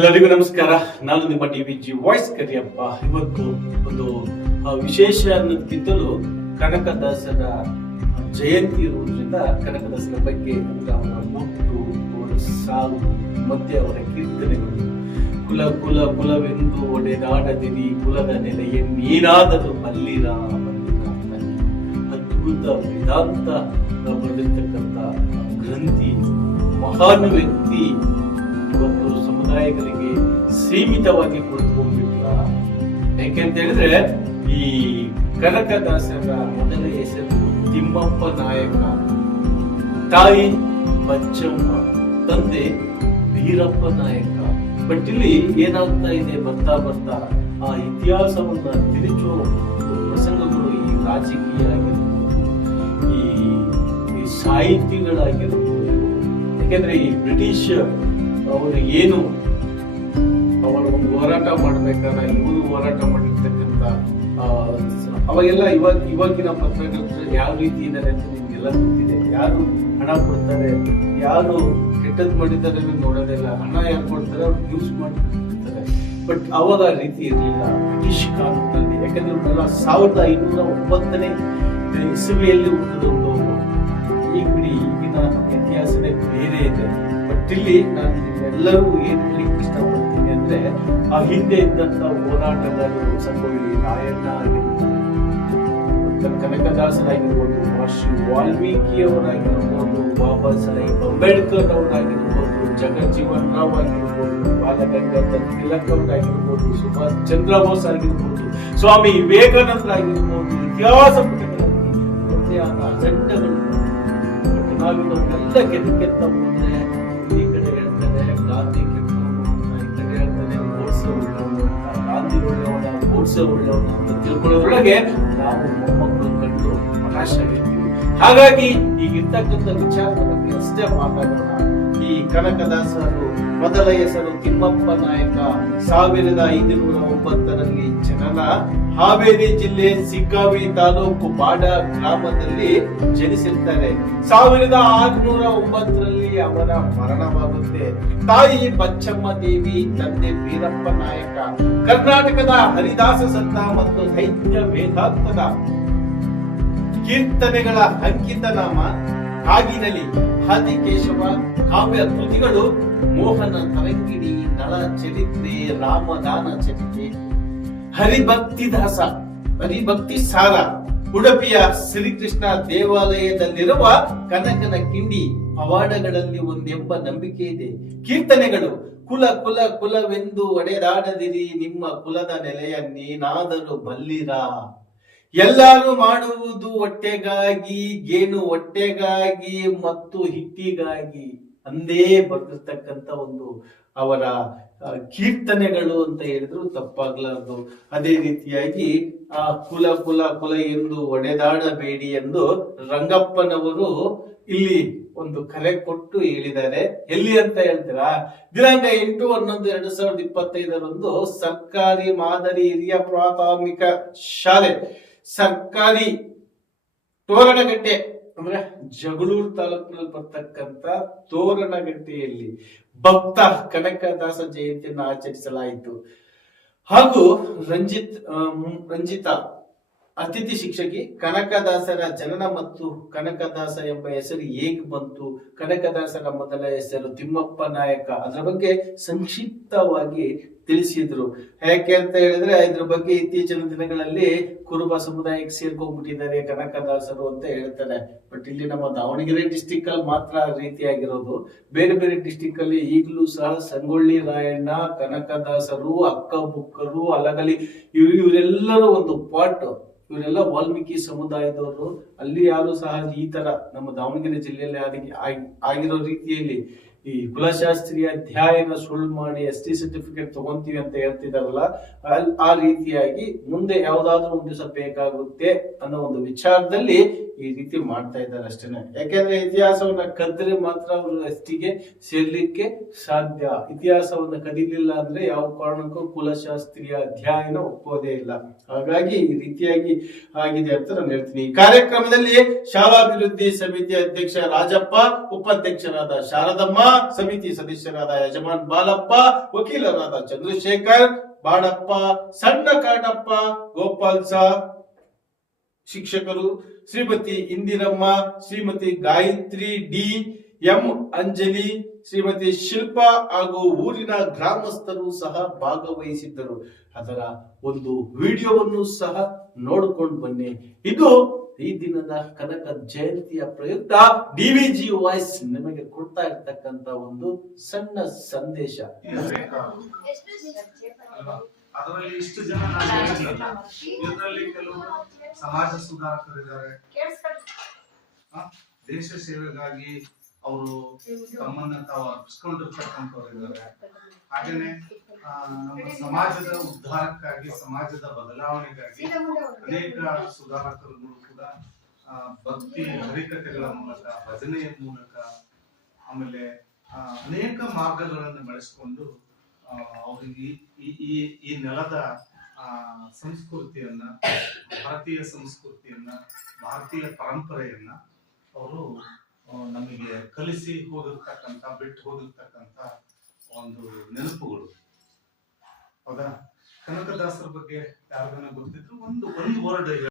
ಎಲ್ಲರಿಗೂ ನಮಸ್ಕಾರ. ನಾನು ನಿಮ್ಮ ಟಿವಿ ಜಿ ವಾಯ್ಸ್ ಕರಿಯಪ್ಪ. ಇವತ್ತು ಒಂದು ವಿಶೇಷ ಅನ್ನೋದಕ್ಕಿಂತಲೂ ಕನಕದಾಸರ ಜಯಂತಿ ಇರುವುದರಿಂದ ಕನಕದಾಸರ ಬಗ್ಗೆ ಅವರ ಮುಟ್ಟು ಅವರ ಸಾವು ಮತ್ತೆ ಅವರ ಕೀರ್ತನೆಗಳು. ಕುಲ ಕುಲ, ಕುಲವೆಂದು ಒಡೆದಾಡದಿರಿ, ಕುಲದ ನೆಲೆಯ ನೀನಾದರೂ ಮಲ್ಲಿರ ಮಲ್ಲಿರ ಅದ್ಭುತ, ವೇದಾಂತ ಬರೆದಿರ್ತಕ್ಕಂಥ ಗ್ರಂಥಿ, ಮಹಾನ್ ವ್ಯಕ್ತಿ, ಇವತ್ತು ಸಮುದಾಯಗಳಿಗೆ ಸೀಮಿತವಾಗಿ ಕುಳಿತುಕೊಂಡಿಲ್ಲ ಯಾಕೆಂತ ಹೇಳಿದ್ರೆ ಈ ಕನಕದಾಸರ ಮೊದಲ ಹೆಸರು ತಿಮ್ಮಪ್ಪ ನಾಯಕ. ತಾಯಿ ಬಚ್ಚಮ್ಮ, ತಂದೆ ವೀರಪ್ಪ ನಾಯಕ. ಬಟ್ ಇಲ್ಲಿ ಏನಾಗ್ತಾ ಇದೆ, ಬರ್ತಾ ಬರ್ತಾ ಆ ಇತಿಹಾಸವನ್ನ ತಿರುಚೋ ಪ್ರಸಂಗಗಳು ಈ ರಾಜಕೀಯ ಆಗಿರ್ಬೋದು, ಈ ಸಾಹಿತಿಗಳಾಗಿರ್ಬೋದು. ಯಾಕೆಂದ್ರೆ ಈ ಬ್ರಿಟಿಷ್ ಅವರು ಏನು ಅವರು ಒಂದು ಹೋರಾಟ ಮಾಡಬೇಕಾದ್ರೆ ಇವರು ಹೋರಾಟ ಮಾಡಿರ್ತಕ್ಕಂಥ ಅವಾಗೆಲ್ಲ ಇವಾಗ, ಇವಾಗಿನ ಪತ್ರಕರ್ತರು ಯಾವ ರೀತಿ ಇದ್ದಾರೆ ಅಂತ ನಿಮ್ಗೆಲ್ಲ ಗೊತ್ತಿದೆ. ಯಾರು ಹಣ ಕೊಡ್ತಾರೆ, ಯಾರು ಕೆಟ್ಟದ್ ಮಾಡಿದ್ದಾರೆ ನೋಡೋದಿಲ್ಲ ಹಣ ಯಾರು ಕೊಡ್ತಾರೆ ಅವ್ರು ಯೂಸ್ ಮಾಡ್ತಾರೆ ಬಟ್ ಅವಾಗ ಆ ರೀತಿ ಇರಲಿಲ್ಲ. ಬ್ರಿಟಿಷ್ ಕಾಲದಲ್ಲಿ. ಯಾಕಂದ್ರೆ ಇವ್ರನ್ನೆಲ್ಲ ಸಾವಿರದ ಐನೂರ ಒಂಬತ್ತನೇ ಇಸುವೆಯಲ್ಲಿ ಹುಟ್ಟಿದವರು ಈಗ ಬಿಡಿ ಈಗಿನ ಇತಿಹಾಸನೇ ಬೇರೆ ಇದೆ. ಇಲ್ಲಿ ನಾನು ನಿಮ್ಮೆಲ್ಲರೂ ಏನ್ ಹೇಳಿಕ್ ಇಷ್ಟಪಡ್ತೀನಿ ಅಂದ್ರೆ, ಆ ಹಿಂದೆ ಇದ್ದಂತ ಹೋರಾಟಗಾರರು ಸಂಗೊಳ್ಳಿ ರಾಯಣ್ಣ ಆಗಿರ್ಬೋದು, ಕನಕದಾಸರಾಗಿರ್ಬೋದು ಮಹರ್ಷಿ ವಾಲ್ಮೀಕಿಯವರಾಗಿರ್ಬೋದು, ಬಾಬಾ ಸಾಹೇಬ್ ಅಂಬೇಡ್ಕರ್ ಅವರಾಗಿರ್ಬೋದು ಜಗಜ್ಜೀವನ್ ರಾವ್ ಆಗಿರ್ಬೋದು, ಬಾಲಗಂಗಾಧರ್ ತಿಲಕ್ ಅವರಾಗಿರ್ಬೋದು ಸುಭಾಷ್ ಚಂದ್ರ ಬೋಸ್ ಆಗಿರ್ಬೋದು, ಸ್ವಾಮಿ ವಿವೇಕಾನಂದರಾಗಿರ್ಬೋದು, ಇತಿಹಾಸ ಪುಟಗಳಲ್ಲಿ ಅವ್ರದ್ದೇ ಆದ ಅಜೆಂಡಗಳು. ಬಟ್ ಗೆದ್ದಕ್ಕೆಂತ ಹೋದ್ರೆ ಗಾಂಧಿ ಕೆಟ್ಟವನು ಒಳ್ಳೆಯವನು ಅಂತ, ನಾವು ಮೊಮ್ಮಕ್ಕಳು ಕಂಡು ಹಾಗಾಗಿ ಈಗಿರ್ತಕ್ಕಂಥ ವಿಚಾರದ ಬಗ್ಗೆ ಅಷ್ಟೇ ಮಾತಾಡೋಣ. ಈ ಕನಕದಾಸರು ಮೊದಲ ಹೆಸರು ತಿಮ್ಮಪ್ಪ ನಾಯಕ, ಸಾವಿರದ ಐದುನೂರ ಒಂಬತ್ತರಲ್ಲಿ ಜನನ. ಹಾವೇರಿ ಜಿಲ್ಲೆ ಸಿಗ್ಗಾವಿ ತಾಲೂಕು ಬಾಡ ಗ್ರಾಮದಲ್ಲಿ ಜನಿಸಿರ್ತಾರೆ. ಸಾವಿರದ ಆರುನೂರ ಒಂಬತ್ತರಲ್ಲಿ ಅವರ ಮರಣವಾಗುತ್ತೆ. ತಾಯಿ ಬಚ್ಚಮ್ಮ ದೇವಿ, ತಂದೆ ವೀರಪ್ಪ ನಾಯಕ. ಕರ್ನಾಟಕದ ಹರಿದಾಸ ಸಂತ ಮತ್ತು ದೈತ್ಯ ವೇದಾಂತದ ಕೀರ್ತನೆಗಳ ಅಂಕಿತ ನಾಮ ಕಾಗಿನಲಿ ಆದಿಕೇಶವ ಕಾವ್ಯ ಕೃತಿಗಳು ಮೋಹನ ತರಂಗಿಣಿ ನಳ ಚರಿತ್ರೆ, ರಾಮದಾನ ಚರಿತ್ರೆ. ಹರಿಭಕ್ತಿದಾಸ ಹರಿಭಕ್ತಿ ಸಾರ, ಉಡುಪಿಯ ಶ್ರೀಕೃಷ್ಣ ದೇವಾಲಯದಲ್ಲಿರುವ ಕನಕನ ಕಿಂಡಿ ಪವಾಡಗಳಲ್ಲಿ ಒಂದೆಂಬ ನಂಬಿಕೆ ಇದೆ. ಕೀರ್ತನೆಗಳು, ಕುಲ ಕುಲ ಕುಲವೆಂದು ಒಡೆದಾಡದಿರಿ, ನಿಮ್ಮ ಕುಲದ ನೆಲೆಯ ನೀನಾದರೂ ಬಲ್ಲಿರ? ಎಲ್ಲರೂ ಮಾಡುವುದು ಹೊಟ್ಟೆಗಾಗಿ, ಗೇನು ಹೊಟ್ಟೆಗಾಗಿ, ಮತ್ತು ಹಿಟ್ಟಿಗಾಗಿ ಅಂದೇ ಬರೆದಿರ್ತಕ್ಕಂಥ ಒಂದು ಅವರ ಕೀರ್ತನೆಗಳು ಅಂತ ಹೇಳಿದ್ರು ತಪ್ಪಾಗ್ಲಾರ್ದು. ಅದೇ ರೀತಿಯಾಗಿ, ಆ, ಕುಲ ಕುಲ ಕುಲ ಎಂದು ಒಡೆದಾಡಬೇಡಿ ಎಂದು ರಂಗಪ್ಪನವರು ಇಲ್ಲಿ ಒಂದು ಕರೆ ಕೊಟ್ಟು ಹೇಳಿದ್ದಾರೆ. ಎಲ್ಲಿ ಅಂತ ಹೇಳ್ತೀರಾ? ದಿನಾಂಕ ಎಂಟು, ಹನ್ನೊಂದು, ಎರಡು ಸಾವಿರದ ಇಪ್ಪತ್ತೈದರಂದು ಸರ್ಕಾರಿ ಮಾದರಿ ಹಿರಿಯ ಪ್ರಾಥಮಿಕ ಶಾಲೆ ಸರ್ಕಾರಿ ತೋರಣಗಟ್ಟೆ ಅಂದ್ರೆ ಜಗಳೂರು ತಾಲೂಕಿನಲ್ಲಿ ಬರ್ತಕ್ಕಂತ ತೋರಣಗಟ್ಟೆಯಲ್ಲಿ ಭಕ್ತ ಕನಕದಾಸ ಜಯಂತಿಯನ್ನು ಆಚರಿಸಲಾಯಿತು. ಹಾಗೂ ರಂಜಿತ್ ರಂಜಿತಾ ಅತಿಥಿ ಶಿಕ್ಷಕಿ ಕನಕದಾಸರ ಜನನ ಮತ್ತು ಕನಕದಾಸ ಎಂಬ ಹೆಸರು ಹೇಗೆ ಬಂತು? ಕನಕದಾಸರ ಮೊದಲ ಹೆಸರು ತಿಮ್ಮಪ್ಪ ನಾಯಕ. ಅದರ ಬಗ್ಗೆ ಸಂಕ್ಷಿಪ್ತವಾಗಿ ತಿಳಿಸಿದ್ರು. ಯಾಕೆ ಅಂತ ಹೇಳಿದ್ರೆ ಇದ್ರ ಬಗ್ಗೆ ಇತ್ತೀಚಿನ ದಿನಗಳಲ್ಲಿ ಕುರುಬ ಸಮುದಾಯಕ್ಕೆ ಸೇರ್ಕೊಂಡ್ಬಿಟ್ಟಿದ್ದಾರೆ ಕನಕದಾಸರು ಅಂತ ಹೇಳ್ತಾರೆ. ಬಟ್ ಇಲ್ಲಿ ನಮ್ಮ ದಾವಣಗೆರೆ ಡಿಸ್ಟಿಕ್ ಅಲ್ಲಿ ಮಾತ್ರ ರೀತಿಯಾಗಿರೋದು ಬೇರೆ ಬೇರೆ ಡಿಸ್ಟಿಕ್ ಅಲ್ಲಿ ಈಗಲೂ ಸಹ ಸಂಗೊಳ್ಳಿ ರಾಯಣ್ಣ, ಕನಕದಾಸರು ಅಕ್ಕ ಬುಕ್ಕರು ಅಲಗಲಿ ಇವ್ರು ಇವರೆಲ್ಲರೂ ಒಂದು ಪಾಟ್ ಇವರೆಲ್ಲ ವಾಲ್ಮೀಕಿ ಸಮುದಾಯದವರು, ಅಲ್ಲಿ ಯಾರು ಸಹ ಈ ತರ ನಮ್ಮ ದಾವಣಗೆರೆ ಜಿಲ್ಲೆಯಲ್ಲಿ ಆಗಿ- ಆಗಿ- ಆಗಿರೋ ರೀತಿಯಲ್ಲಿ ಈ ಕುಲಶಾಸ್ತ್ರೀಯ ಅಧ್ಯಯನ ಸುಳ್ಳು ಮಾಡಿ ಎಸ್ ಟಿ ಸರ್ಟಿಫಿಕೇಟ್ ತಗೊಂತೀವಿ ಅಂತ ಹೇಳ್ತಿದಾರಲ್ಲ ಆ ರೀತಿಯಾಗಿ ಮುಂದೆ ಯಾವ್ದಾದ್ರು ಒಂದ್ ದಿವಸ ಬೇಕಾಗುತ್ತೆ ಅನ್ನೋ ಒಂದು ವಿಚಾರದಲ್ಲಿ ಈ ರೀತಿ ಮಾಡ್ತಾ ಇದ್ದಾರೆ ಅಷ್ಟೇನೆ. ಯಾಕೆಂದ್ರೆ ಇತಿಹಾಸವನ್ನ ಕದ್ರೆ ಮಾತ್ರ ಅವರು ಎಸ್ ಟಿಗೆ ಸೇರ್ಲಿಕ್ಕೆ ಸಾಧ್ಯ. ಇತಿಹಾಸವನ್ನ ಕದೀಲಿಲ್ಲ ಅಂದ್ರೆ ಯಾವ ಕಾರಣಕ್ಕೂ ಕುಲಶಾಸ್ತ್ರೀಯ ಅಧ್ಯಯನ ಒಪ್ಪೋದೇ ಇಲ್ಲ. ಹಾಗಾಗಿ ಈ ರೀತಿಯಾಗಿ ಆಗಿದೆ ಅಂತ ನಾನು ಹೇಳ್ತೀನಿ. ಈ ಕಾರ್ಯಕ್ರಮದಲ್ಲಿ ಶಾಲಾಭಿವೃದ್ಧಿ ಸಮಿತಿ ಅಧ್ಯಕ್ಷ ರಾಜಪ್ಪ, ಉಪಾಧ್ಯಕ್ಷರಾದ ಶಾರದಮ್ಮ ಸಮಿತಿ ಸದಸ್ಯರಾದ ಯಜಮಾನ್ ಬಾಲಪ್ಪ, ವಕೀಲರಾದ ಚಂದ್ರಶೇಖರ್ ಬಾಡಪ್ಪ ಸಣ್ಣ ಕಾಡಪ್ಪ ಗೋಪಾಲ್ ಸಾ ಶಿಕ್ಷಕರು, ಶ್ರೀಮತಿ ಇಂದಿರಮ್ಮ, ಶ್ರೀಮತಿ ಗಾಯತ್ರಿ ಡಿ, ಎಂ ಅಂಜಲಿ, ಶ್ರೀಮತಿ ಶಿಲ್ಪಾ ಹಾಗೂ ಊರಿನ ಗ್ರಾಮಸ್ಥರು ಸಹ ಭಾಗವಹಿಸಿದ್ದರು. ಅದರ ಒಂದು ವಿಡಿಯೋವನ್ನು ಸಹ ನೋಡ್ಕೊಂಡು ಬನ್ನಿ. ಇದು ಈ ದಿನದ ಕನಕ ಜಯಂತಿಯ ಪ್ರಯುಕ್ತ ಡಿವಿಜಿ ವಾಯ್ಸ್ ನಿಮಗೆ ಕೊಡ್ತಾ ಇರ್ತಕ್ಕಂತ ಒಂದು ಸಣ್ಣ ಸಂದೇಶ? ಅದರಲ್ಲಿ ಇಷ್ಟು ಜನ ಇದರಲ್ಲಿ ಕೆಲವು ಸಮಾಜ ಸುಧಾರಕರಿದ್ದಾರೆ. ದೇಶ ಸೇವೆಗಾಗಿ ಅವರು ತಮ್ಮನ್ನ ತಾವು ಅರ್ಪಿಸ್ಕೊಂಡಿರ್ತಕ್ಕಂಥವ್ರಿದ್ದಾರೆ. ಹಾಗೇನೆ ಆ, ನಮ್ಮ ಸಮಾಜದ ಉದ್ಧಾರಕ್ಕಾಗಿ, ಸಮಾಜದ ಬದಲಾವಣೆಗಾಗಿ ಅನೇಕ ಸುಧಾರಕರುಗಳು ಕೂಡ ಭಕ್ತಿ ಹರಿಕತೆಗಳ ಮೂಲಕ, ಭಜನೆಯ ಮೂಲಕ ಆಮೇಲೆ ಅನೇಕ ಮಾರ್ಗಗಳನ್ನು ಬಳಸಿಕೊಂಡು ಅವರಿಗೆ ಈ- ಈ- ನೆಲದ ಸಂಸ್ಕೃತಿಯನ್ನ, ಭಾರತೀಯ ಸಂಸ್ಕೃತಿಯನ್ನ, ಭಾರತೀಯ ಪರಂಪರೆಯನ್ನ ಅವರು ನಮಗೆ ಕಲಿಸಿ ಹೋಗಿರ್ತಕ್ಕಂಥ, ಬಿಟ್ಟು ಹೋಗಿರ್ತಕ್ಕಂಥ ಒಂದು ನೆನಪುಗಳು. ಹೌದಾ? ಕನಕದಾಸರ ಬಗ್ಗೆ ಯಾರಿಗಾನ ಗೊತ್ತಿದ್ರು ಒಂದು ಒಂದು ವರ್ಡ್